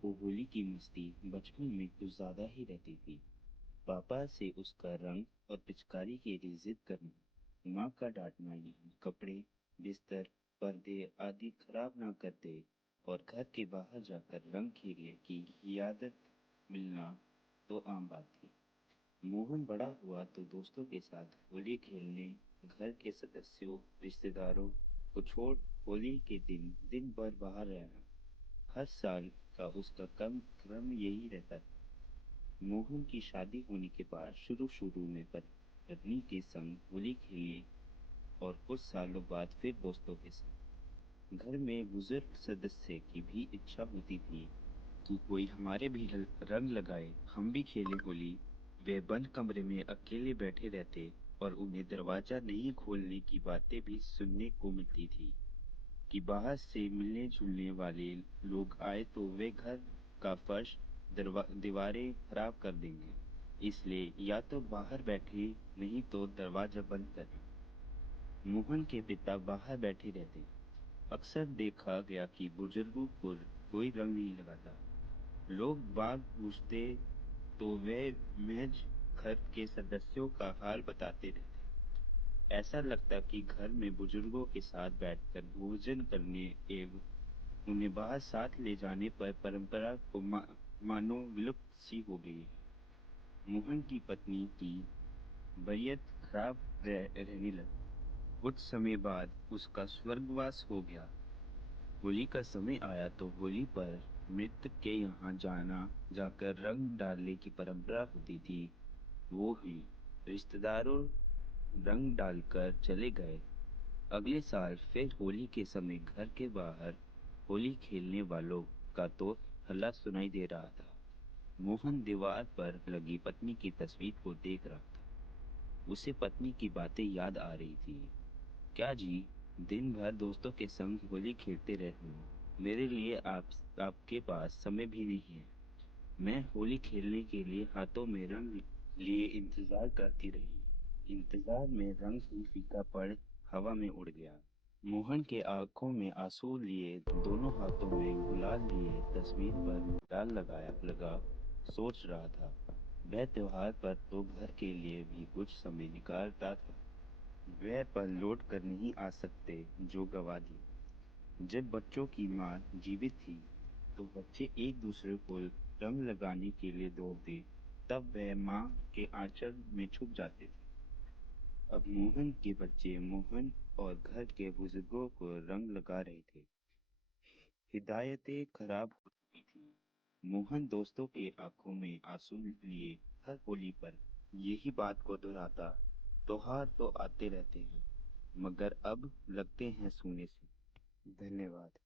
को होली की मस्ती बचपन में कुछ ज्यादा ही रहती थी। पापा से उसका रंग और पिचकारी के लिए जिद करना, माँ का डांटना नहीं, कपड़े, बिस्तर, पर्दे आदि खराब ना कर दे और घर के बाहर जाकर रंग खेलने की आदत मिलना तो आम बात थी। मोहन बड़ा हुआ तो दोस्तों के साथ होली खेलने घर के सदस्यों, रिश्तेदारों को छोड़ होली के दिन दिन भर बाहर रहना हर साल का उसका कम क्रम यही रहता था। मोहन की शादी होने के बाद शुरू शुरू में पत्नी के संग होली खेली और कुछ सालों बाद फिर दोस्तों के संग। घर में बुजुर्ग सदस्य की भी इच्छा होती थी कि कोई हमारे भी रंग लगाए, हम भी खेलें होली। वे बंद कमरे में अकेले बैठे रहते और उन्हें दरवाजा नहीं खोलने की बातें भी सुनने को मिलती थी कि बाहर से मिलने जुलने वाले लोग आए तो वे घर का फर्श दीवारें खराब कर देंगे, इसलिए या तो बाहर बैठे नहीं तो दरवाजा बंद करें। मोहन के पिता बाहर बैठे रहते। अक्सर देखा गया कि बुजुर्गों को कोई रंग नहीं लगाता। लोग बाग पूछते तो वे महज घर के सदस्यों का हाल बताते रहते। ऐसा लगता कि घर में बुजुर्गों के साथ बैठकर भोजन करने एवं उन्हें बाहर साथ ले जाने पर परंपरा को मानो विलुप्त सी हो गई है। मोहन की पत्नी की तबीयत खराब रहने लगी। कुछ समय बाद उसका स्वर्गवास हो गया। होली का समय आया तो होली पर मृतक के यहाँ जाकर रंग डालने की परंपरा होती थी। वो ही रिश्तेदारों रंग डालकर चले गए। अगले साल फिर होली के समय घर के बाहर होली खेलने वालों का तो हल्ला सुनाई दे रहा था। मोहन दीवार पर लगी पत्नी की तस्वीर को देख रहा था। उसे पत्नी की बातें याद आ रही थी। क्या जी, दिन भर दोस्तों के संग होली खेलते रहते हो, मेरे लिए आपके पास समय भी नहीं है। मैं होली खेलने के लिए हाथों में रंग लिए इंतजार करती रही। इंतजार में रंग ही फीका पड़ हवा में उड़ गया। मोहन के आंखों में आंसू लिए, दोनों हाथों में गुलाल लिए तस्वीर पर गुलाल लगा सोच रहा था। वह त्योहार पर तो घर के लिए भी कुछ समय निकालता था। वह पल लौट कर नहीं आ सकते जो गवा दिए। जब बच्चों की माँ जीवित थी तो बच्चे एक दूसरे को रंग लगाने के लिए दौड़ते, तब वह माँ के आंचल में छुप जाते थे। अब मोहन के बच्चे मोहन और घर के बुजुर्गों को रंग लगा रहे थे। हिदायतें खराब हो चुकी थी। मोहन दोस्तों के आंखों में आंसू लिए हर होली पर यही बात को दोहराता, त्योहार तो आते रहते हैं मगर अब लगते हैं सोने से। धन्यवाद।